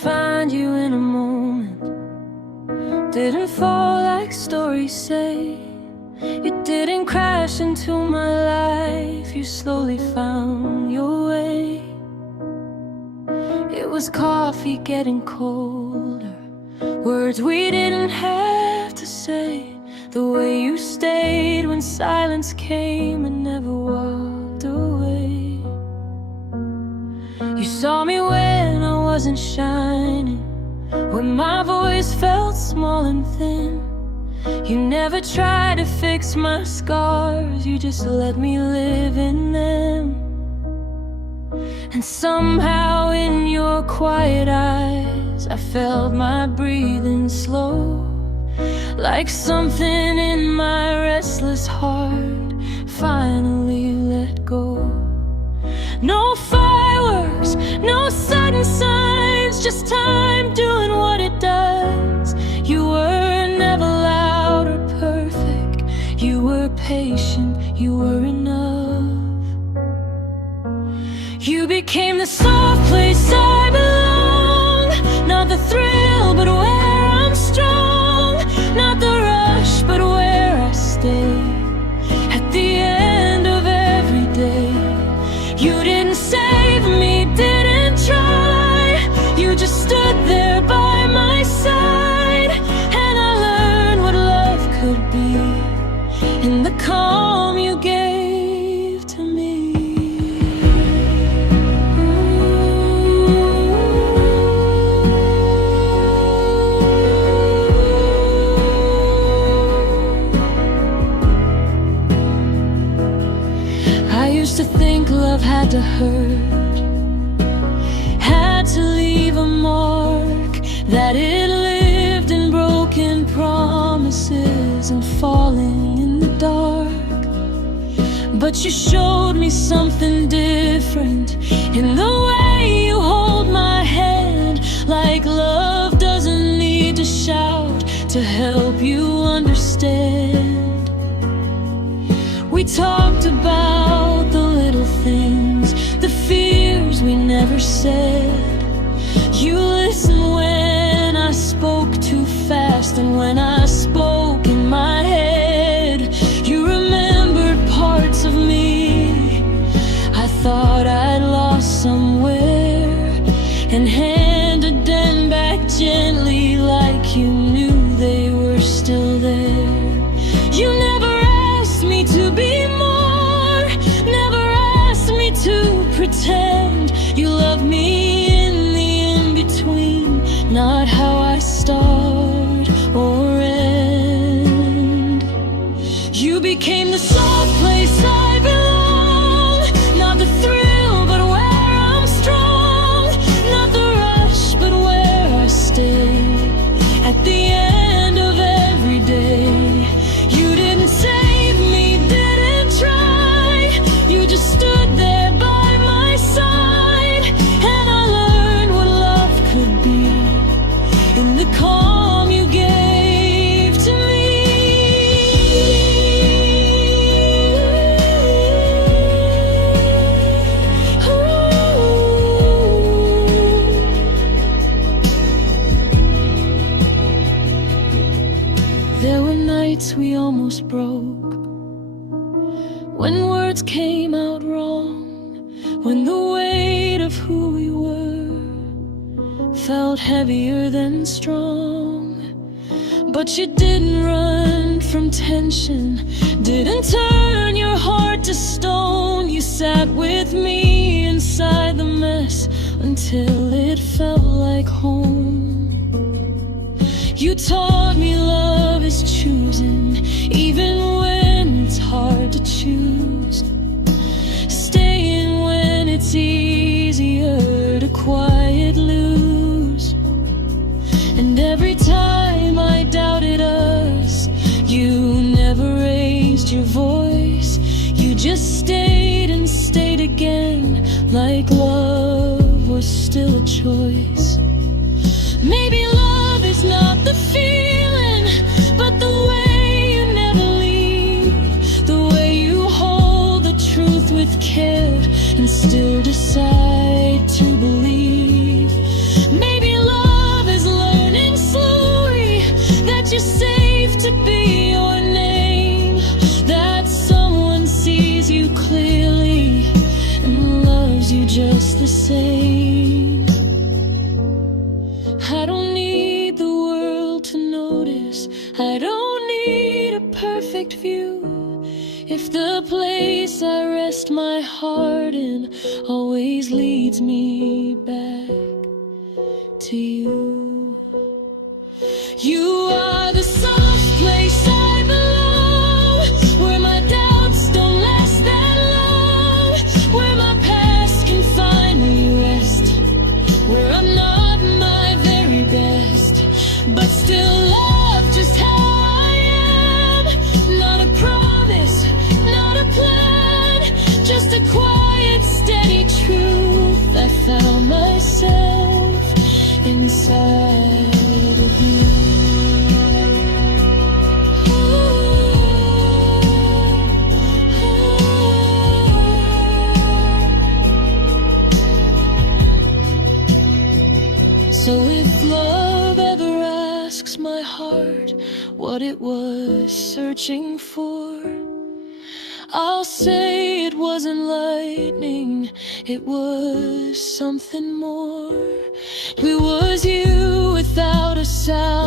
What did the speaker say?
find you in a moment. Didn't fall like stories say. You didn't crash into my life. You slowly found your way. It was coffee getting colder, words we didn't have to say. The way you stayed when silence came and never walked away. You saw me when I wasn't shining, when my voice felt small and thin. You never tried to fix my scars, you just let me live in them. And somehow in your quiet eyes I felt my breathing slow, like something in my restless heart finally let go. No fireworks, no sudden signs, just time doing what it does. You were never loud or perfect, you were patient, you were enough. You became the soft place I belong, not the thrill but where I'm strong, not the rush but where I stay. At the end of every day, you didn't save me, didn't try, you just stood there by my side. And I learned what love could be in the calm you gave to me. I used to think love had to hurt, had to leave a mark, that it lived in broken promises and falling in the dark. But you showed me something different in the way you hold my hand, like love doesn't need to shout to help you understand. We talked about the little things, the fears we never said. You listened when I spoke too fast and when I spoke in my head. You remembered parts of me I thought I'd lost somewhere, and handed them back gently like you knew they were still there. You never asked me to be more, never asked me to pretend. You loved me in the in-between, not how I start or end. You became the soft place I belong, not the thrill but where I'm strong, not the rush but where I stay. At the end of every day, you didn't save me, didn't try, you just stood there by my side. And I learned what love could be in the calm you gave to me. There were nights we almost broke, when words came out wrong, when the weight of who we were felt heavier than strong. But you didn't run from tension, didn't turn your heart to stone. You sat with me inside the mess until it felt like home. You taught me love is choosing, even when it's hard to choose, staying when it's easier to quiet lose. And every time I doubted us, you never raised your voice, you just stayed and stayed again, like love was still a choice. Maybe love is not the feeling, but the way you never leave, the way you hold the truth with care and still decide to believe. Maybe love the same. I don't need the world to notice, I don't need a perfect view, if the place I rest my heart in always leads me back to you. You are the soft place I belong, where my doubts don't last that long, where my past can finally rest, where I'm not my very best, but still love just how I am. Not a promise, not a plan, just a quiet, steady truth. I found myself inside of you. So if love ever asks my heart what it was searching for, I'll say it wasn't lightning, it was something more. It was you without a sound.